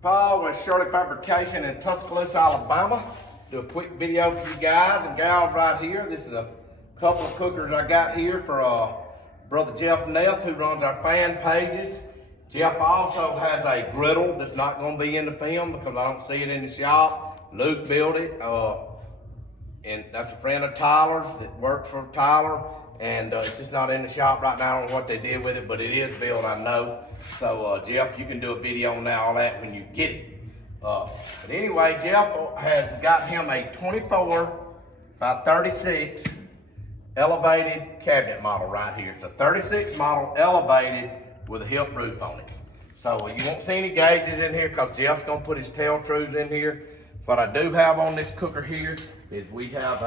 Paul with Shirley Fabrication in Tuscaloosa, Alabama. Do a quick video for you guys and gals right here. This is a couple of cookers I got here for brother Jeff Neth, who runs our fan pages. Jeff also has a griddle that's not going to be in the film because I don't see it in the shop. Luke built it, and that's a friend of Tyler's that works for Tyler. And it's just not in the shop right now. I don't know what they did with it, but it is built, I know. So Jeff, you can do a video on all that when you get it. But anyway, Jeff has got him a 24 by 36 elevated cabinet model right here. It's a 36 model elevated with a hip roof on it. So you won't see any gauges in here because Jeff's gonna put his tail trues in here. What I do have on this cooker here is we have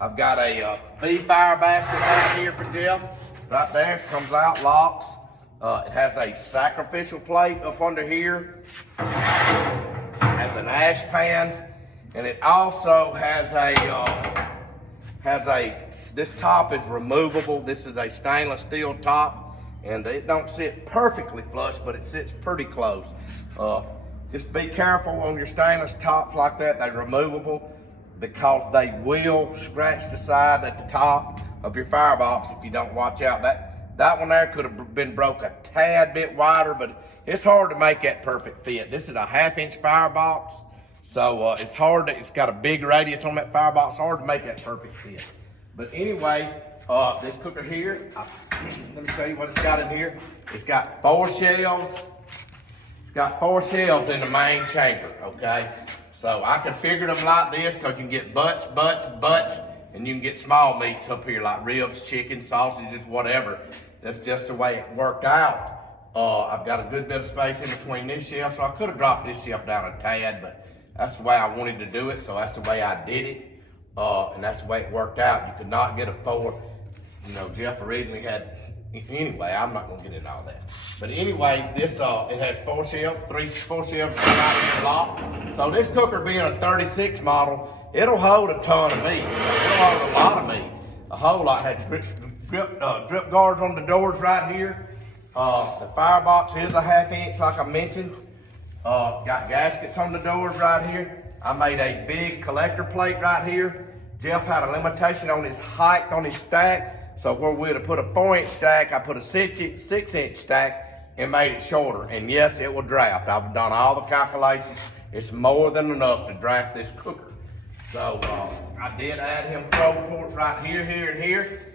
I've got a beef fire basket right here for Jeff. Right there, it comes out, locks. It has a sacrificial plate up under here. It has an ash pan, and it also has this top is removable. This is a stainless steel top, and it don't sit perfectly flush, but it sits pretty close. Just be careful on your stainless tops like that. They're removable, because they will scratch the side at the top of your firebox if you don't watch out. That one there could have been broke a tad bit wider, but it's hard to make that perfect fit. This is a 1/2-inch firebox, so it's hard. It's got a big radius on that firebox. Hard to make that perfect fit. But anyway, this cooker here, let me show you what it's got in here. It's got 4 shelves. It's got 4 shelves in the main chamber, okay? So I configured them like this because you can get butts, and you can get small meats up here like ribs, chicken, sausages, whatever. That's just the way it worked out. I've got a good bit of space in between this shelf, so I could have dropped this shelf down a tad, but that's the way I wanted to do it, so that's the way I did it, and that's the way it worked out. You could not get a 4. You know, Jeff originally had, anyway, I'm not gonna get into all that. But anyway, this it has 4 shelves, 4 shelves right here locked. So this cooker being a 36 model, it'll hold a ton of meat. It'll hold a lot of meat, a whole lot. Had drip guards on the doors right here. The firebox is a 1/2-inch, like I mentioned. Got gaskets on the doors right here. I made a big collector plate right here. Jeff had a limitation on his height on his stack. So where we'd have put a 4-inch stack, I put a 6-inch stack and made it shorter. And yes, it will draft. I've done all the calculations. It's more than enough to draft this cooker. So I did add him control ports right here, and here.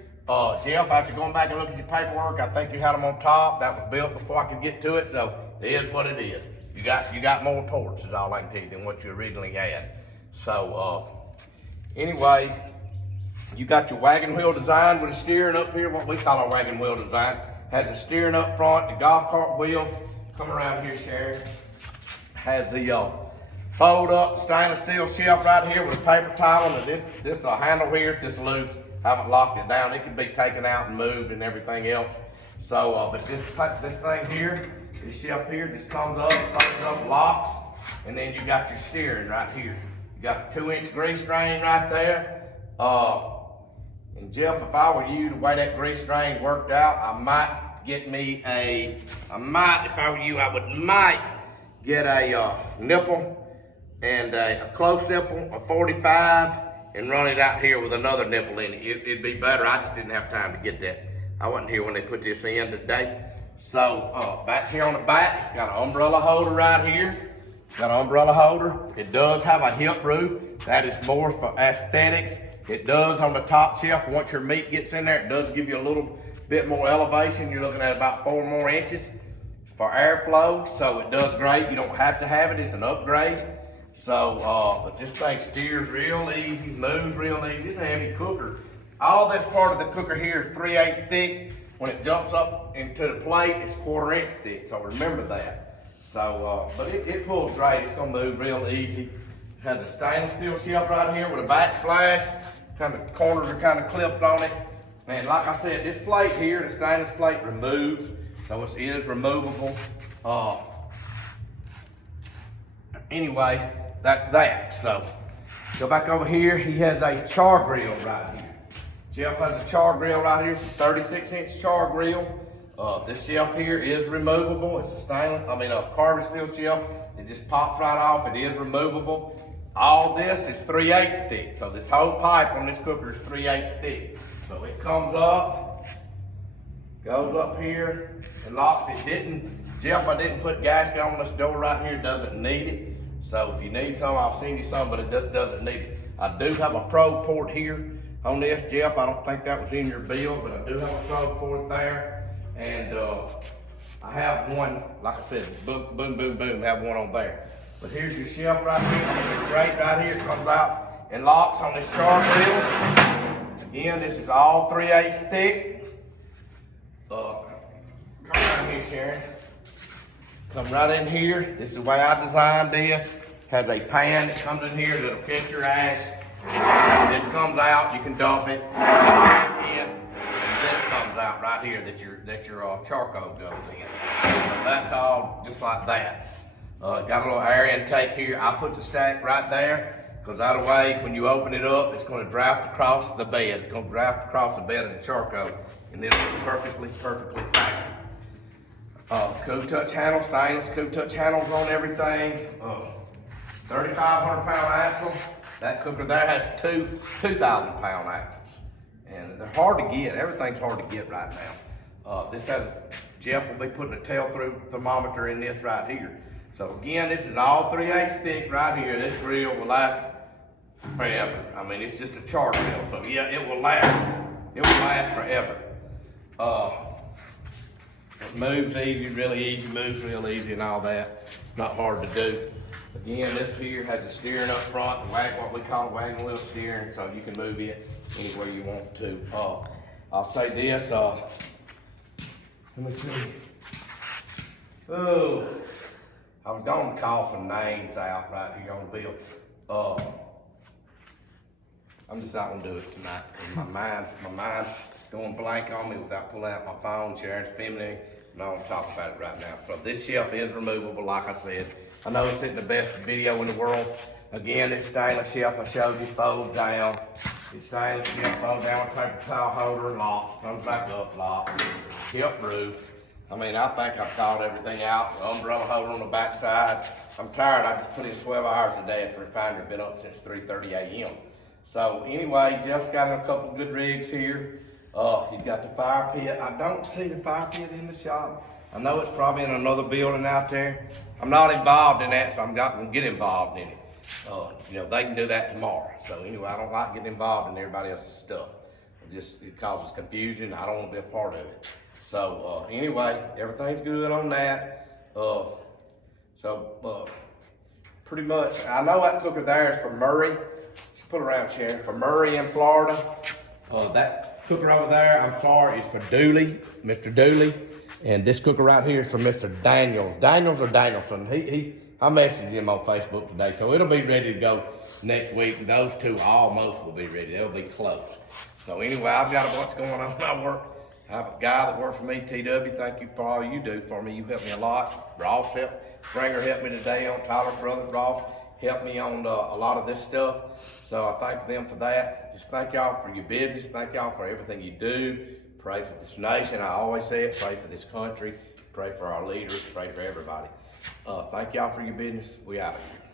Jeff, after going back and looking at your paperwork, I think you had them on top. That was built before I could get to it, so it is what it is. You got more ports, is all I can tell you, than what you originally had. So anyway, you got your wagon wheel design with a steering up here, what we call a wagon wheel design. Has a steering up front, the golf cart wheels. Come around here, Sharon. Has the fold up stainless steel shelf right here with a paper towel. And this handle here is just loose. Haven't locked it down. It can be taken out and moved and everything else. So, but this thing here, this shelf here just comes up, locks, and then you got your steering right here. You got a 2-inch grease drain right there. And Jeff, if I were you, the way that grease drain worked out, I might get me if I were you, I might get a nipple and a close nipple, a 45, and run it out here with another nipple in it. It'd be better. I just didn't have time to get that. I wasn't here when they put this in today. So back here on the back, it's got an umbrella holder right here. Got an umbrella holder. It does have a hip roof. That is more for aesthetics. It does on the top shelf. Once your meat gets in there, it does give you a little bit more elevation. You're looking at about 4 more inches for airflow. So it does great. You don't have to have it. It's an upgrade. So, but this thing steers real easy, moves real easy. It's a heavy cooker. All this part of the cooker here is 3/8 thick. When it jumps up into the plate, it's 1/4 inch thick. So remember that. So, but it pulls great. It's gonna move real easy. It has a stainless steel shelf right here with a backsplash. Kind of corners are kind of clipped on it. And like I said, this plate here, the stainless plate removes. So it is removable. Anyway, that's that. So go back over here. He has a Char Grill right here. Jeff has a Char Grill right here. It's a 36-inch Char Grill. This shelf here is removable. It's a carbon steel shelf. It just pops right off. It is removable. All this is 3/8 thick. So this whole pipe on this cooker is 3/8 thick. So it comes up, goes up here, and locks. Jeff, I didn't put gasket on this door right here. It doesn't need it. So if you need some, I'll send you some, but it just doesn't need it. I do have a probe port here on this, Jeff. I don't think that was in your bill, but I do have a probe port there. And I have one, like I said, boom, boom, boom, boom, have one on there. But here's your shelf right here. This grate right here comes out and locks on this Char Grill. Again, this is all 3/8 thick. Come right here, Sharon. Come right in here. This is the way I designed this. Has a pan that comes in here that'll catch your ash. This comes out, you can dump it. And this comes out right here that your charcoal goes in. So that's all just like that. Got a little air intake here. I put the stack right there because that way when you open it up, it's going to draft across the bed. It's going to draft across the bed of the charcoal, and it'll be perfectly fine. Cool touch handles, stainless cool touch handles on everything. 3,500 pound axle. That cooker there has two 2,000 pound axles. And they're hard to get. Everything's hard to get right now. Jeff will be putting a tell-through thermometer in this right here. So again, this is all 3/8 thick right here. This grill will last forever. I mean, it's just a Char Grill, so yeah, it will last. It will last forever. It moves easy, really easy, moves real easy and all that. Not hard to do. Again, this here has the steering up front, what we call a wagon wheel steering, so you can move it anywhere you want to. I'll say this, let me see. Oh, I was going to call some names out right here on the bill. I'm just not gonna do it tonight. My mind's going blank on me without pulling out my phone, Sharon's feminine, and I don't talk about it right now. So this shelf is removable, like I said. I know it's in the best video in the world. Again, it's stainless shelf I showed you, folds down. It's stainless shelf, folds down with paper towel holder and lock. Comes back up, lock. Hip roof. I mean, I think I've called everything out. The umbrella holder on the back side. I'm tired. I just put in 12 hours a day at the refinery. Been up since 3:30 a.m. So anyway, Jeff's got a couple of good rigs here. He's got the fire pit. I don't see the fire pit in the shop. I know it's probably in another building out there. I'm not involved in that, so I'm not gonna get involved in it. They can do that tomorrow. So anyway, I don't like getting involved in everybody else's stuff. It causes confusion. I don't want to be a part of it. So anyway, everything's good on that. Pretty much, I know that cooker there is for Murray. Just put it around, Sharon. For Murray in Florida. That cooker over there, I'm sorry, is for Dooley, Mr. Dooley. And this cooker right here is for Mr. Daniels. Daniels or Danielson. I messaged him on Facebook today, so it'll be ready to go next week. And those two almost will be ready. They'll be close. So anyway, I've got a bunch going on. I have a guy that works for me, TW. Thank you for all you do for me. You help me a lot. Ross Springer helped me today on Tyler's brother. Ross helped me on a lot of this stuff. So I thank them for that. Just thank y'all for your business. Thank y'all for everything you do. Pray for this nation. I always say it. Pray for this country. Pray for our leaders. Pray for everybody. Thank y'all for your business. We out of here.